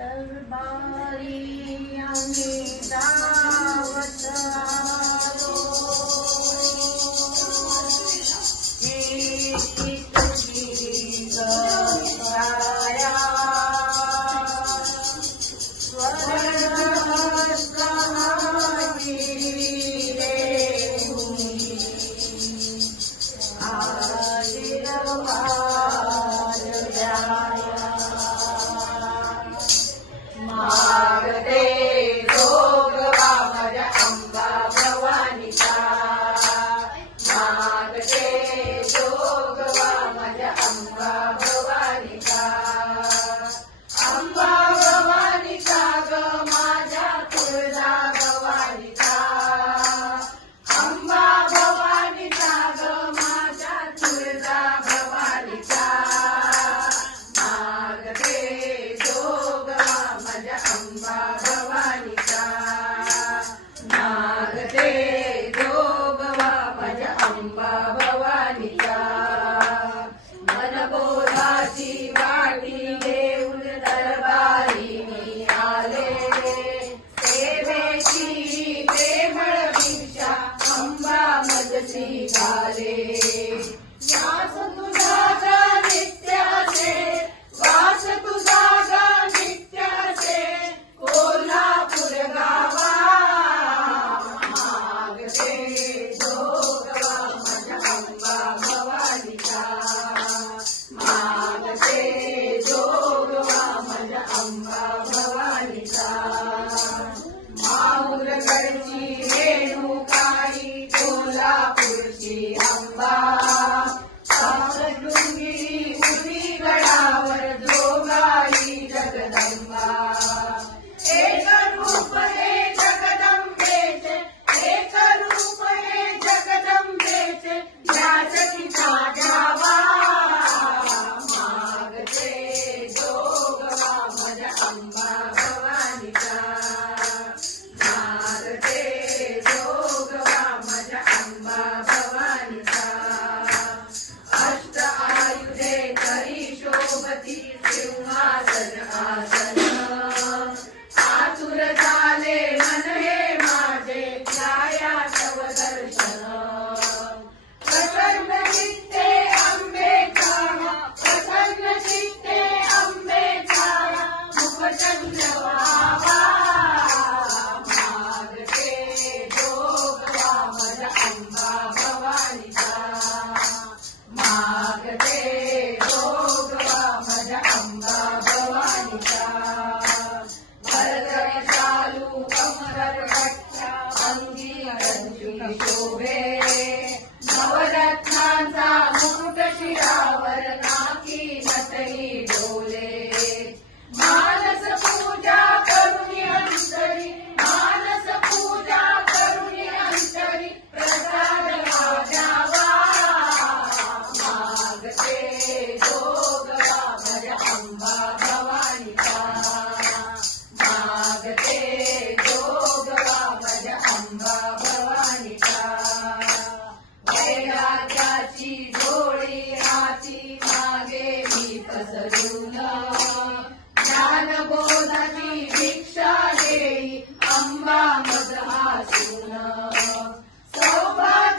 दरबारी आम्ही दावत कशी घाले तुझा गा नित्याचे. वास तुझा गा नित्याचे. कोल्हापूर गावा मागते जोगवा माझ्या अंबा Come. ज्ञानबोधाची भिक्षा देई अंबा मग आसून सौभा